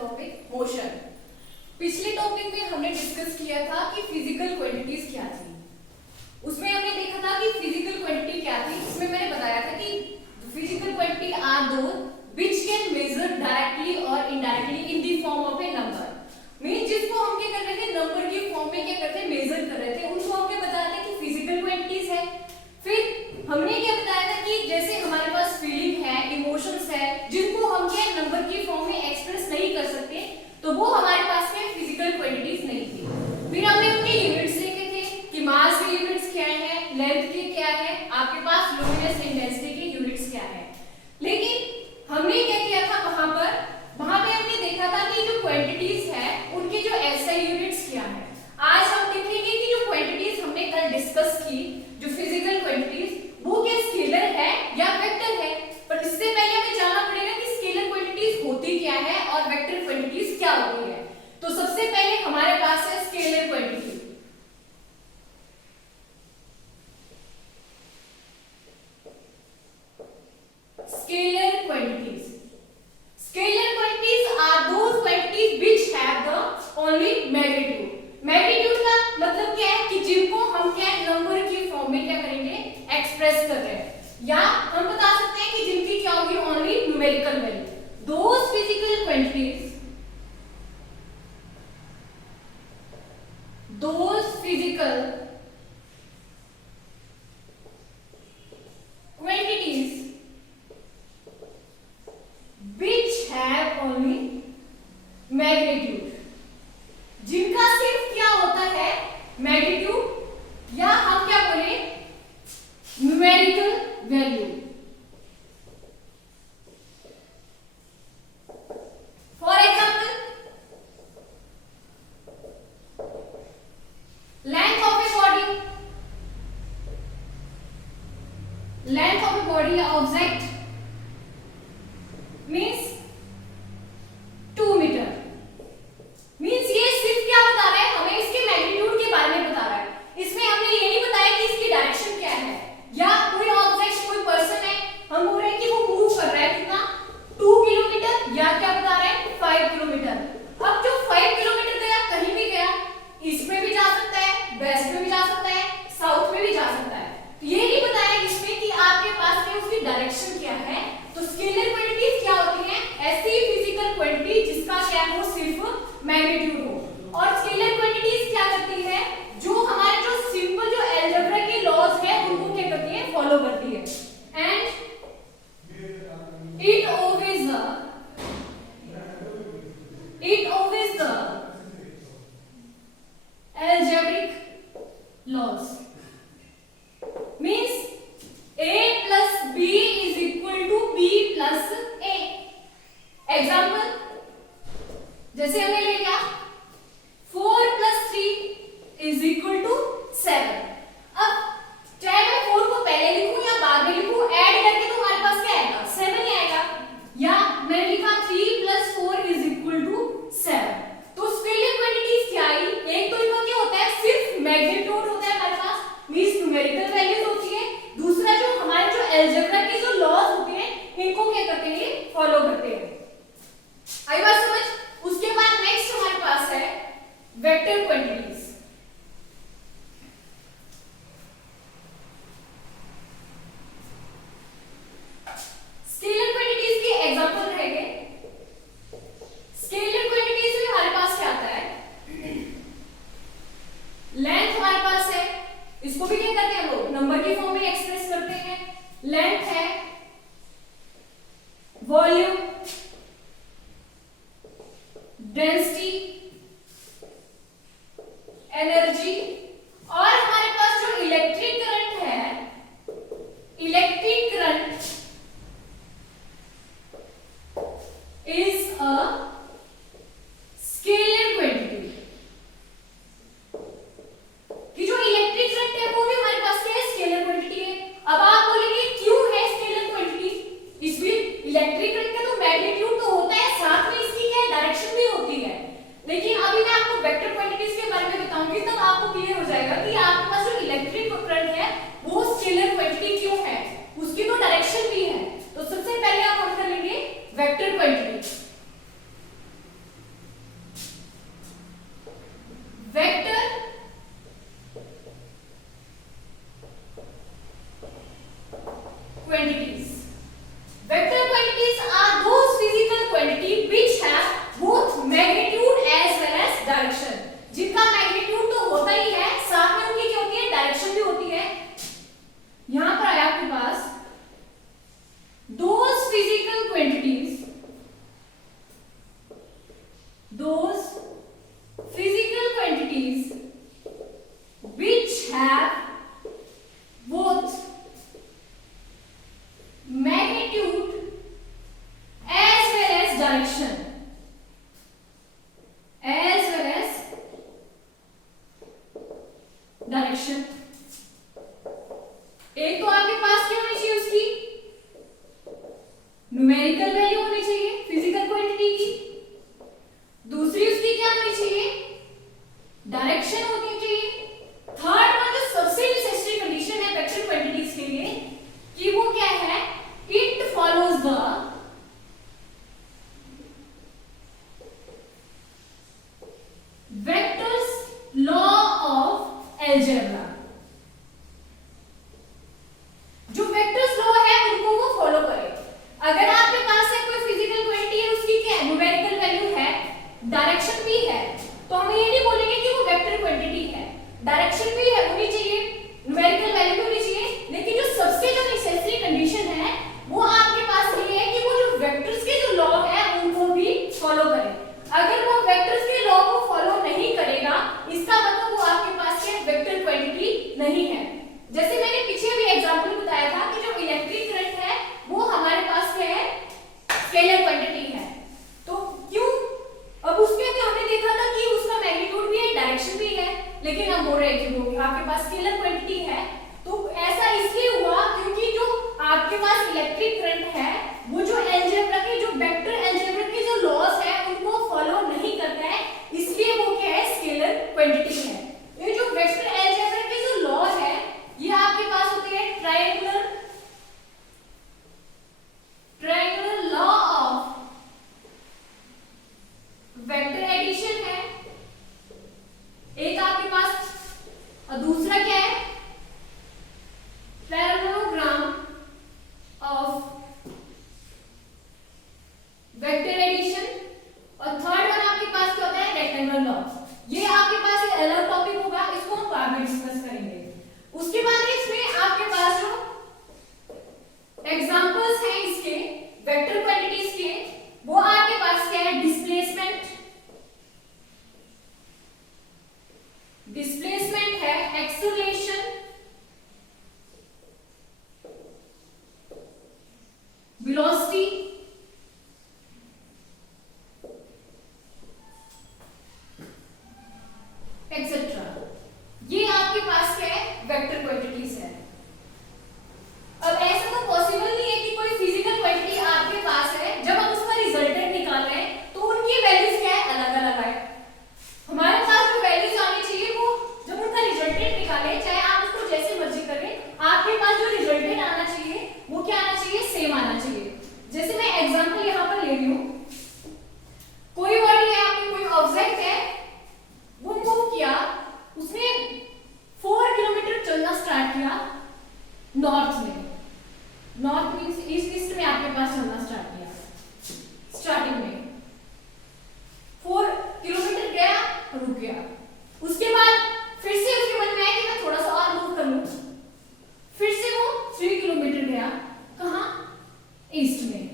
Topic motion. पिछले topic में हमने डिस्कस किया था कि फिजिकल क्वांटिटीज क्या थी। उसमें हमने देखा था कि फिजिकल क्वांटिटी क्या थी। उसमें मैंने बताया था कि फिजिकल क्वांटिटी आर दो which can measure directly or indirectly in the form of a number। Mean जिसको हम क्या कर रहे थे, नंबर की फॉर्म में क्या करते मेजर कर रहे थे, उनको हम क्या बताते हैं कि फिजिकल क्वांटिटीज है। फिर हमने क्या बताया था कि जैसे हमारे पास फीलिंग है, इमोशंस है, जिनको हम क्या नंबर की फॉर्म में एक्सप्रेस नहीं कर सकते, तो वो हमारे पास में फिजिकल क्वांटिटीज नहीं थी। फिर हमने उनके यूनिट्स देखे थे कि मास के यूनिट्स क्या है, लेंथ के क्या है, आपके पास लुमिनस इंटेंसिटी के यूनिट्स क्या है। लेकिन हमने क्या किया था वहां पे हमने देखा था कि जो क्वांटिटीज है उनके जो एसआई यूनिट्स क्या है। आज हम देखेंगे कि जो क्वांटिटीज हमने कल डिस्कस की, जो फिजिकल क्वांटिटीज, वो क्या स्केलर है या वेक्टर है। पर इससे पहले हमें जानना पड़ेगा कि स्केलर क्वांटिटीज होती क्या है और वेक्टर क्वांटिटीज क्या होती है। तो सबसे पहले हमारे पास है scalar quantity. Scalar quantities. Scalar quantities are those quantities which have the only magnitude. Magnitude का मतलब क्या है कि जिनको हम क्या नंबर की फॉर्म में क्या करेंगे एक्सप्रेस कर रहे हैं, या हम बता सकते हैं कि जिनकी क्या होगी only numerical value. Those physical quantities, those physical quantities which have only magnitude, जिनका सिर्फ क्या होता है मैग्नीट्यूड, या हम क्या बोले numerical value. For example length of a body, length of a body या ऑब्जेक्ट मीन्स 2 मीटर। मीन्स ये सिर्फ क्या बता रहा है, हमें इसके मैग्नीट्यूड के बारे में बता रहा है। इसमें हमने ये नहीं बताया कि इसकी डायरेक्शन क्या है, या कोई ऑब्जेक्ट कोई पर्सन है, हम बोल रहे हैं कि वो मूव कर रहा है कितना 2 किलोमीटर, या क्या बता रहे हैं 5 किलोमीटर। अब जो 5 किलोमीटर गया कहीं भी गया, ईस्ट में भी जा सकता है, वेस्ट में भी जा सकता है, साउथ में भी जा सकता है। तो ये नहीं बताया इसमें कि आपके पास में उसकी डायरेक्शन क्या है। तो स्केलर क्वांटिटीज क्या होती हैं, ऐसी फिजिकल क्वांटिटी जिसका क्या हो सिर्फ मैग्नीट्यूड हो। और स्केलर क्वांटिटीज क्या करती है, जो हमारे जो सिंपल जो अलजेब्रा के लॉज है उनको क्या करती है फॉलो करती है। And it obeys the algebraic laws, means a plus b is equal to b plus a। Example जैसे हमने ले लिया 4 plus 3 is equal to 7। अब चाहे मैं 4 को पहले लिखूं या बाद में लिखूं, ऐड करके तो हमारे पास क्या आएगा 7 ही आएगा। या मैं लिखा 3 plus 4 is equal to 7। तो स्केलर क्वांटिटीज क्या आई, एक तो इनका क्या होता है सिर्फ मैग्नीट्यूड होता है हमारे पास, मींस न्यूमेरिकल वैल्यूज होती है। दूसरा जो हमारे जो अलजेब्रा के जो लॉज होते हैं इनको क्या करते हैं फॉलो करते हैं। आई बात समझ। उसके बाद नेक्स्ट हमारे पास है वेक्टर क्वांटिटीज। स्केलर क्वांटिटीज के एग्जांपल रहेंगे। स्केलर क्वांटिटीज में हमारे पास क्या आता है, लेंथ हमारे पास है, इसको भी क्या करते हैं हम लोग नंबर की फॉर्म में एक्सप्रेस करते हैं। लेंथ है, वॉल्यूम, डेंसिटी, एनर्जी, और हमारे पास जो इलेक्ट्रिक करंट है, electric current is a scalar quantity. कि जो इलेक्ट्रिक करंट है वो भी हमारे पास क्या है स्केलर क्वांटिटी है। अब आप बोलेंगे क्यों है स्केलर क्वांटिटी, इसमें इलेक्ट्रिक करंट का तो न्यूमेरिकल वैल्यू होनी चाहिए फिजिकल क्वांटिटी की। दूसरी उसकी क्या होनी चाहिए, डायरेक्शन होनी चाहिए। थर्ड वन जो सबसे नेसेसरी कंडीशन है वेक्टर क्वांटिटीज के लिए कि वो क्या है, it follows the vectors law of algebra. जो वेक्टर्स लॉ है उनको वो फॉलो करे। अगर आपके पास है कोई फिजिकल क्वांटिटी है, उसकी क्या न्यूमेरिकल वैल्यू है, डायरेक्शन भी है, तो हम ये नहीं बोलेंगे कि वो वेक्टर क्वांटिटी है। डायरेक्शन भी है होनी चाहिए, न्यूमेरिकल वैल्यू भी होनी चाहिए, लेकिन जो सबसे जो नेसेसरी कंडीशन है वो आपके पास ये है कि वो जो वेक्टर्स के जो लॉ है उनको भी फॉलो करे। अगर वो वेक्टर्स के लॉ को फॉलो नहीं करेगा, इसका मतलब वो आपके पास क्या वेक्टर क्वांटिटी नहीं है। जैसे मैंने पीछे भी एग्जांपल बताया था कि जो इलेक्ट्रिक करंट है वो हमारे पास क्या है, स्केलर क्वांटिटी है। तो क्यों, अब उसमें भी हमने देखा था कि उसका मैग्नीट्यूड भी है, डायरेक्शन भी है, लेकिन हम बोल रहे हैं कि वो आपके पास स्केलर क्वांटिटी है। तो ऐसा इसलिए हुआ क्योंकि जो आपके पास इलेक्ट्रिक करंट है वो जो अलजेब्रा के जो वेक्टर अलजेब्रा के जो लॉज है उनको फॉलो नहीं करता है, इसलिए वो क्या है, स्केलर क्वांटिटी है। ये जो वेक्टर अलजेब्रा के जो लॉज है ये आपके पास होते हैं triangular law of vector addition है एक आपके पास, और दूसरा क्या है, पैरेललोग्राम ऑफ वेक्टर एडिशन, और थर्ड वन आपके पास क्या होता है, रेक्टेंगुलर लॉ। ये आपके पास एक अलग टॉपिक होगा, इसको हम बाद में डिस्कस करेंगे। उसके बाद इसमें आपके पास जो एग्जांपल्स हैं इसके वेक्टर क्वांटिटीज के, वो आपके पास क्या है, डिस्प्लेसमेंट है, एक्सेलरेशन, वेलोसिटी, एक्सेट्रा। ये आपके पास क्या है, वेक्टर क्वांटिटीज है। अब ऐसा तो पॉसिबल नहीं है कि कोई फिजिकल क्वांटिटी आपके पास है, जब हम उसका रिजल्टेंट निकाल रहे हैं तो उनकी वैल्यूज क्या है, अलग अलग है। हमारे पास जो वैल्यूज आनी चाहिए वो जब उनका रिजल्टेंट निकाले, चाहे आप उसको जैसे मर्जी करें, आपके पास जो रिजल्टेंट आना चाहिए वो क्या आना चाहिए, सेम आना चाहिए। जैसे मैं एग्जांपल यहां पर ले रही हूं, कोई बॉडी है आपकी, कोई ऑब्जेक्ट है, वो मूव किया, उसने 4 किलोमीटर चलना स्टार्ट किया नॉर्थ में, नॉर्थ मींस ईस्ट में आपके पास चलना स्टार्ट किया। स्टार्टिंग में 4 किलोमीटर गया, रुक गया, उसके बाद फिर से उसके मन में आया कि मैं थोड़ा सा और मूव कर लूं, फिर से वो 3 किलोमीटर गया, कहां, ईस्ट में।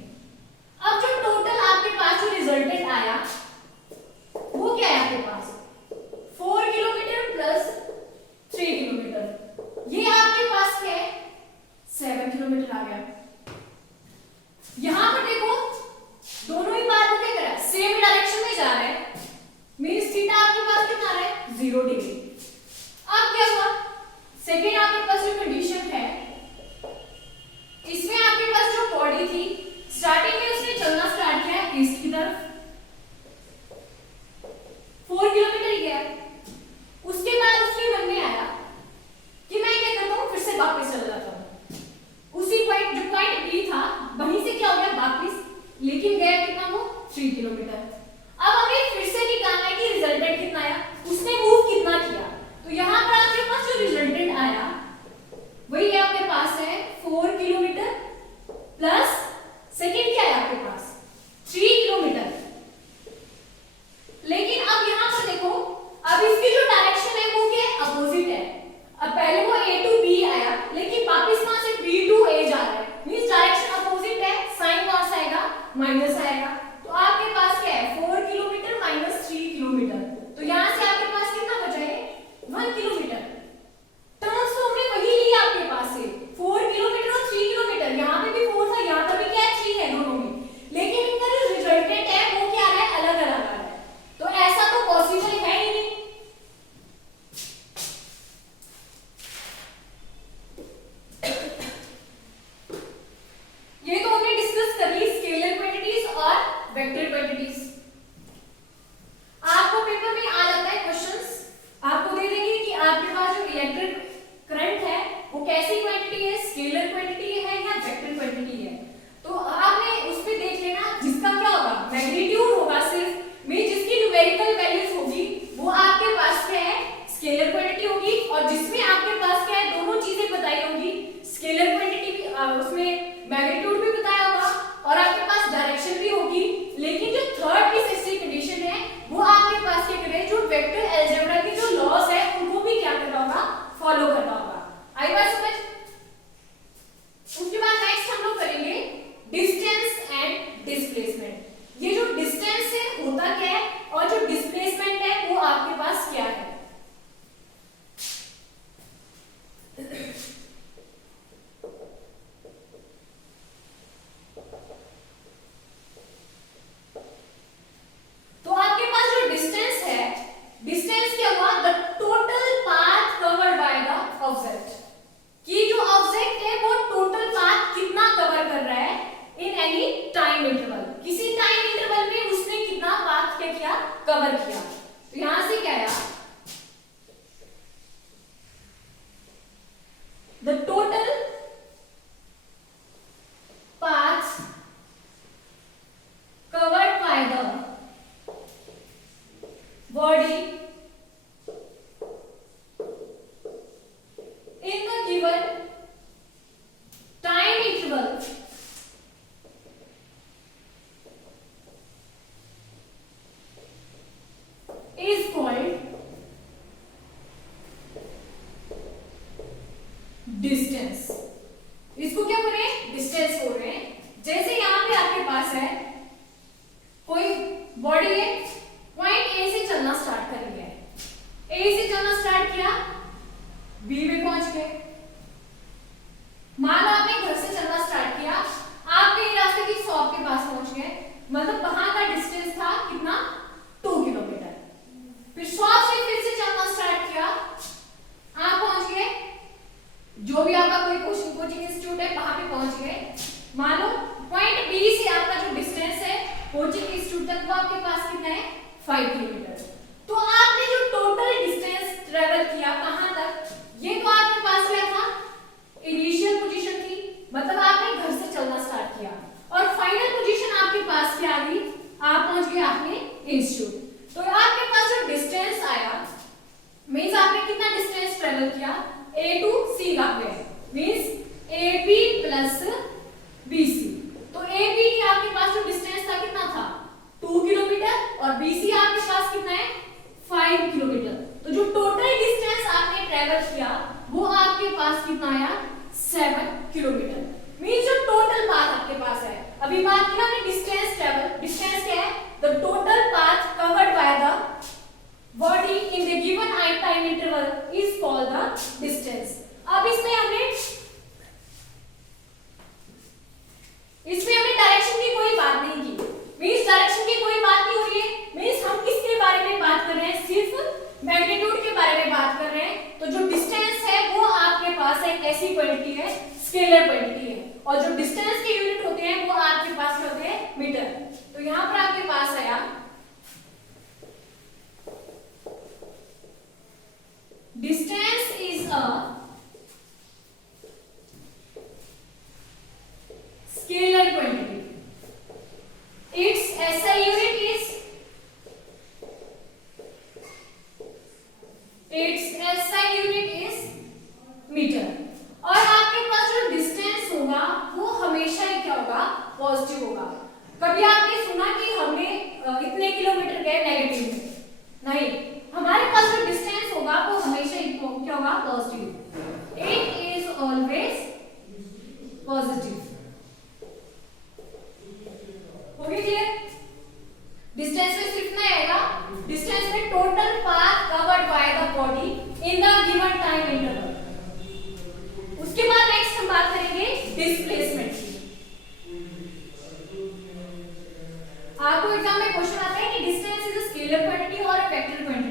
अब जो टोटल आपके पास जो रिजल्टेंट आया वो क्या है, आपके पास 4 किलोमीटर प्लस 3 किलोमीटर, ये आपके पास क्या है, 7 किलोमीटर आ गया। यहां पर देखो दोनों ही बार को क्या करा, सेम डायरेक्शन में जा रहा है, मींस थीटा आपके पास कितना आ रहा है, 0 डिग्री। अब क्या हुआ, सेकेंड आपके पास जो कंडीशन है, इसमें आपके पास जो बॉडी थी स्टार्टिंग में उसने चलना स्टार्ट किया ईस्ट की तरफ, 4 किलोमीटर गया, उसके बाद उसके मन में आया कि मैं क्या करता हूं, फिर से वापस चला जाता हूं उसी पॉइंट, जो पॉइंट बी था वहीं से क्या हो गया वापस, लेकिन गया कितना, वो 3 किलोमीटर। अब हमें फिर से निकालना है कि रिजल्टेंट कितना आया, उसने मूव कितना किया। तो यहां पर आपके पास जो रिजल्टेंट आया वही आपके पास है 4 किलोमीटर प्लस सेकंड क्या है आपके पास 3 किलोमीटर। लेकिन अब यहां पर देखो, अब इसकी जो डायरेक्शन है वो क्या है, अपोजिट है। अब पहले वो A टू B आया, लेकिन वापस वहां से B टू A जा रहा है, मींस डायरेक्शन अपोजिट है, साइन कौन सा आएगा, माइनस आएगा। तो आपके पास क्या है 4 किलोमीटर माइनस 3 किलोमीटर, तो यहां से आपके पास कितना बचा है, 1 किलोमीटर। टर्म्स तो हमने वही लिया आपके पास से, 4 किलोमीटर और 3 किलोमीटर, यहां पे भी 4 था, यहां पर भी क्या है 3 है दोनों में, लेकिन इनका जो रिजल्टेंट है वो क्या आ रहा है, अलग अलग आ रहा है। तो ऐसा तो पॉसिबल है ही नहीं। ये तो हमने डिस्कस कर ली वेक्टर क्वांटिटीज। आपको पेपर में आ जाता है क्वेश्चंस, आपको दे देंगे कि आपके पास जो इलेक्ट्रिक करंट है वो कैसी क्वांटिटी है, स्केलर क्वांटिटी है या वेक्टर क्वांटिटी है। तो आपने उस पे देख लेना, जिसका क्या होगा मैग्नीट्यूड होगा सिर्फ में, जिसकी न्यूमेरिकल वैल्यूज होगी वो आपके पास क्या है स्केलर क्वांटिटी होगी, और जिसमें आपके पास क्या है दोनों चीजें बताई होंगी, स्केलर क्वांटिटी भी उसमें मैग्नीट्यूड भी बताया होगा और आपके पास डायरेक्शन भी होगी। लेकिन जो थर्ड केस ऐसी कंडीशन है वो आपके पास क्या करे, जो वेक्टर अलजेब्रा के जो लॉज है उनको भी क्या करना होगा, फॉलो करना होगा। आई बात समझ। उसके बाद नेक्स्ट हम लोग करेंगे डिस्टेंस एंड डिस्प्लेसमेंट। ये जो डिस्टेंस है होता क्या है और जो डिस्प्लेसमेंट है वो आपके पास क्या है। तो आपके पास जो डिस्टेंस है, डिस्टेंस क्या हुआ, the total path covered by the object, कि जो ऑब्जेक्ट है वो टोटल पाथ कितना कवर कर रहा है इन एनी टाइम इंटरवल, किसी टाइम इंटरवल में उसने कितना पाथ क्या किया, कवर किया। तो यहां से क्या आया, the total path covered by the body in the given time interval is called distance। इसको क्या बोल रहे हैं, डिस्टेंस बोल रहे हैं। जैसे यहां पे आपके पास है कोई बॉडी है, पॉइंट ए से चलना स्टार्ट करेंगे, ए से चलना स्टार्ट किया, बी में पहुंच गए। मान लो आपने घर से चलना स्टार्ट किया, आपने रास्ते की शॉप के पास पहुंच गए, मतलब वहां का डिस्टेंस था कितना, 2 किलोमीटर। फिर शॉप से फिर से चलना स्टार्ट किया, आप पहुंच गए, जो भी आपका कोई कोचिंग इंस्टीट्यूट है वहां पे पहुंच गए। मान लो पॉइंट बी से आपका जो डिस्टेंस है कोचिंग इंस्टीट्यूट तक वो आपके पास कितना है, 5 किलोमीटर। तो आपने जो टोटल डिस्टेंस ट्रेवल किया कहां तक, ये तो आपके पास क्या था, इनिशियल पोजीशन थी, मतलब आपने घर से चलना स्टार्ट किया, और फाइनल पोजीशन आपके पास क्या आ गई, आप पहुंच गए अपने इंस्टीट्यूट। तो आपके पास जो डिस्टेंस आया मींस आपने कितना डिस्टेंस ट्रेवल किया, ए टू सी का means A B plus B C. तो ए बी की आपके पास जो डिस्टेंस था कितना था, 2 किलोमीटर, और BC आपके पास कितना है, 5 किलोमीटर। तो जो टोटल डिस्टेंस आपने ट्रेवल किया वो आपके पास कितना आया, 7 किलोमीटर। मींस जो टोटल पाथ आपके पास है, अभी बात की हमने डिस्टेंस ट्रेवल, डिस्टेंस क्या है, the total path covered by the body in the given time interval is called the distance. अब इसमें हमने डायरेक्शन की कोई बात नहीं की, मींस डायरेक्शन की कोई बात नहीं हो रही है, मींस हम किसके बारे में बात कर रहे हैं, सिर्फ मैग्नीट्यूड के बारे में बात कर रहे हैं। तो जो डिस्टेंस है वो आपके पास एक ऐसी क्वांटिटी है, स्केलर क्वांटिटी है, और जो डिस्टेंस के यूनिट होते हैं वो आपके पास क्या होते हैं, मीटर। तो यहां पर आपके पास आया distance is a scalar quantity, its SI unit is metre. और आपके पास जो डिस्टेंस होगा वो हमेशा ही क्या होगा, पॉजिटिव होगा। कभी आपने सुना कि हमने इतने किलोमीटर गए नेगेटिव में, नहीं, हमारे पास जो डिस्टेंस होगा वो हमेशा ही क्या होगा, positive. It is always positive. हो गया क्लियर? डिस्टेंस में सिर्फ नहीं आएगा, डिस्टेंस में total path covered by the body in the given time interval. उसके बाद नेक्स्ट हम बात करेंगे डिस्प्लेसमेंट की। आपको एग्जाम में क्वेश्चन आता है कि distance is a scalar quantity और a vector quantity.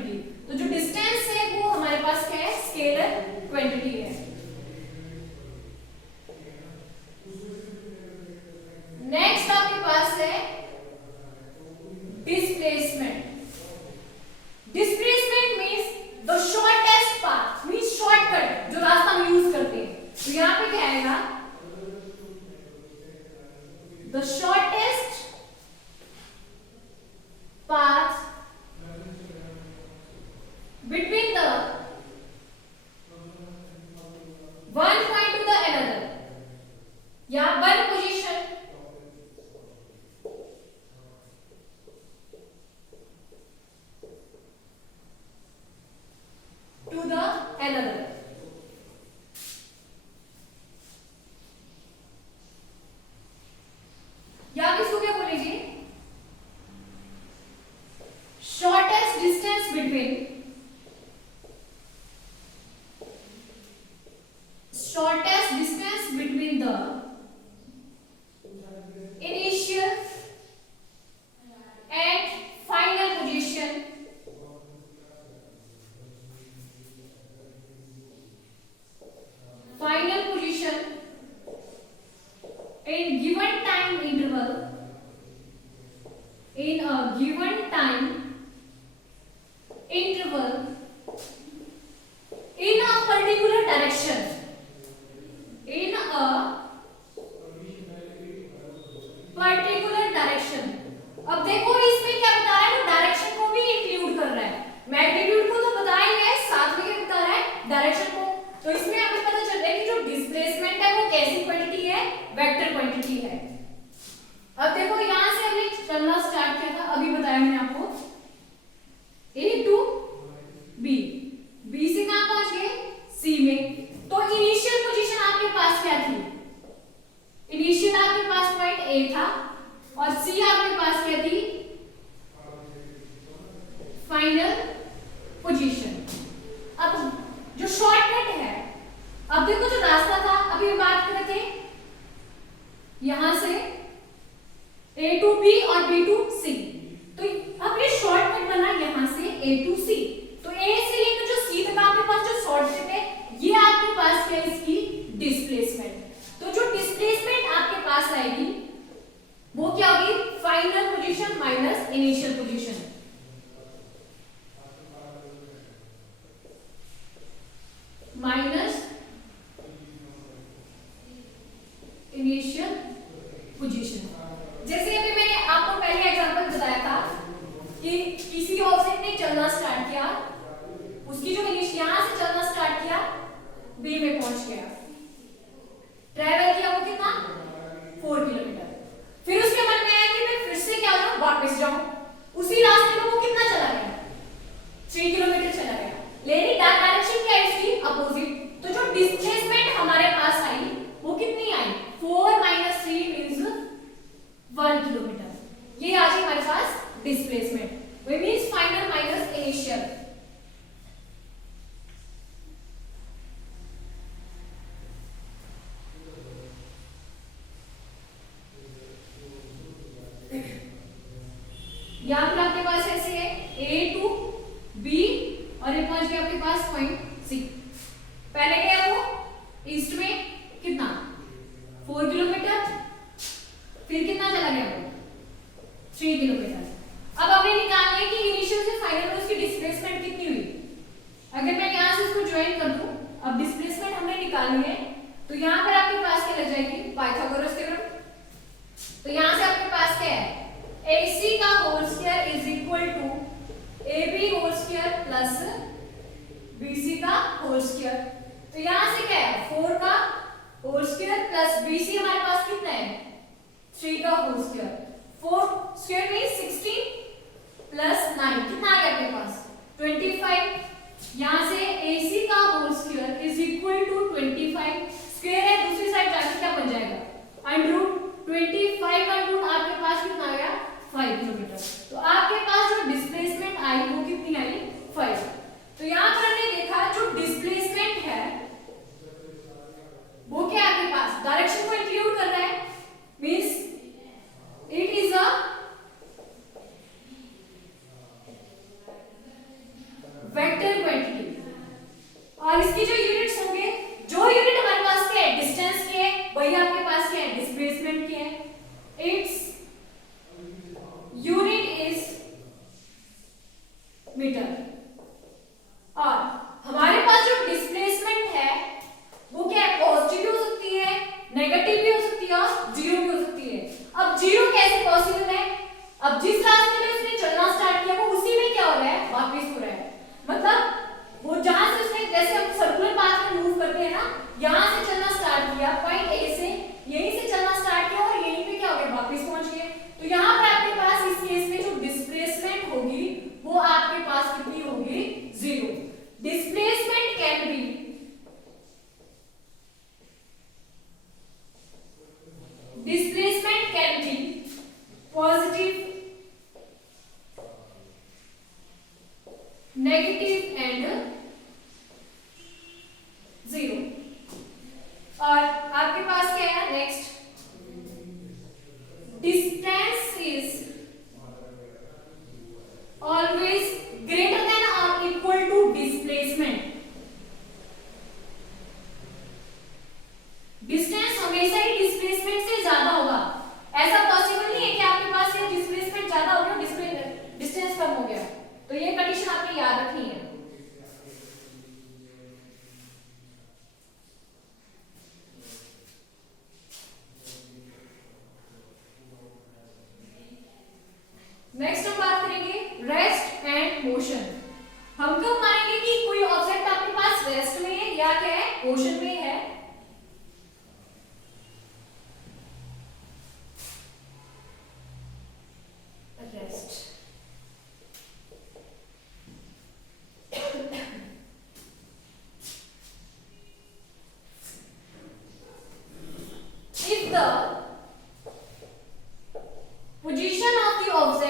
The shortest path between the one point to the another या one position to the another. या आप इसको क्या बोलेंगे? Shortest distance between the initial and final position in given time interval in a given time interval in a particular direction in a particular direction. अब देखो इसमें क्या बता रहा है, वो डायरेक्शन को भी इंक्लूड कर रहा है. मैग्नीट्यूड को तो बता ही है, साथ में क्या बता रहा है, डायरेक्शन को. तो इसमें हमें पता चल रहा है कि जो डिस्प्लेसमेंट है वो कैसी क्वांटिटी है, वेक्टर क्वांटिटी है. अब देखो यहां से हमने चलना स्टार्ट किया था, अभी बताया मैंने आपको, A टू B, B से कहां पहुंच गए, C में. तो इनिशियल पोजीशन आपके पास क्या थी, इनिशियल आपके पास पॉइंट A था और C आपके पास क्या थी, फाइनल पोजीशन. अब जो शॉर्टकट है, अब देखो जो रास्ता था, अभी हम बात कर रहे थे यहां से A टू B और B टू C, तो अब ये शॉर्टकट बना यहां से A टू C. तो A से लेकर जो C तक आपके पास जो शॉर्टकट है, ये आपके पास क्या है, इसकी डिस्प्लेसमेंट. तो जो डिस्प्लेसमेंट आपके पास आएगी वो क्या होगी, final position minus initial position. Minus initial position. जैसे अभी मैंने आपको पहले एग्जांपल बताया था कि किसी ऑब्जेक्ट ने चलना स्टार्ट किया, उसकी जो यहां से चलना स्टार्ट किया, बी में पहुंच गया, ट्रैवल किया वो कितना, 4 किलोमीटर. फिर उसके मन में आया कि मैं फिर से क्या करूं, वापस जाऊं. उसी रास्ते में वो कितना चला गया, 3 किलोमीटर चला गया, लेकिन डायरेक्शन क्या है इसकी, अपोजिट. तो जो डिस्प्लेसमेंट हमारे पास आई वो कितनी आई, 4 - 3 मींस 1 किलोमीटर. ये आ गई हमारे पास डिस्प्लेसमेंट, वो मींस फाइनल माइनस इनिशियल. यहां पर आपके पास ऐसे है A टू B और ये पहुंच गया आपके पास पॉइंट C. पहले गया वो ईस्ट में कितना, 4 किलोमीटर, फिर कितना चला गया वो, 3 किलोमीटर. अब हमने निकालना है कि इनिशियल से फाइनल में उसकी डिस्प्लेसमेंट कितनी हुई. अगर मैं यहां से इसको ज्वाइन कर दूं, अब डिस्प्लेसमेंट हमने निकालनी है, तो यहां पर आपके पास क्या लग जाएगी, पाइथागोरस थ्योरम. तो यहां से आपके पास क्या है, AC का whole square is equal to AB whole square plus BC का होल स्क्वायर. तो यहां से क्या है, 4 का होल स्क्वायर प्लस BC हमारे पास कितना है, 3 का होल स्क्वायर. 4 स्क्वायर में 16 प्लस 9 कितना आ गया आपके पास, 25. यहां से AC का whole square is equal to 25, square है दूसरी साइड जाके क्या बन जाएगा, अंडर 25 का रूट आपके पास कितना आ गया, 5 किलोमीटर. तो आपके पास जो डिस्प्लेसमेंट आई वो कितनी आई, 5. तो यहां पर हमने देखा जो डिस्प्लेसमेंट है वो क्या आपके पास डायरेक्शन को इंक्लूड कर रहा है, means it is a vector quantity. और इसकी जो यूनिट्स होंगे, जो यूनिट हमारे पास क्या है, डिस्टेंस की है, वही आपके पास क्या है, डिस्प्लेसमेंट कैसे पॉसिबल है? अब जिस रास्ते में उसने चलना स्टार्ट किया वो उसी में क्या हो रहा है, वापस हो रहा है। मतलब वो जहां से उसने, जैसे हम सर्कुलर पाथ में मूव करते हैं ना, यहां से चलना स्टार्ट किया पॉइंट ए से, यहीं से चलना स्टार्ट किया और यहीं पे क्या हो गया, वापस पहुंच गए। तो यहाँ पे आपके पास इस केस में जो डिस्प्लेसमेंट होगी वो आपके पास कितनी होगी, 0। Displacement can be positive, negative and 0। और आपके पास क्या है next, distance is always greater than और इक्वल टू डिस्प्लेसमेंट। डिस्टेंस हमेशा ही डिस्प्लेसमेंट से ज्यादा होगा। ऐसा पॉसिबल नहीं है कि आपके पास ये डिस्प्लेसमेंट ज्यादा हो गया, डिस्टेंस कम हो गया। तो ये कंडीशन आपको याद रखनी है। नेक्स्ट हम बात करेंगे रेस्ट एंड मोशन। हम कब मानेंगे कि कोई ऑब्जेक्ट आपके पास रेस्ट में है या क्या है, मोशन में है? Rest if the position of the object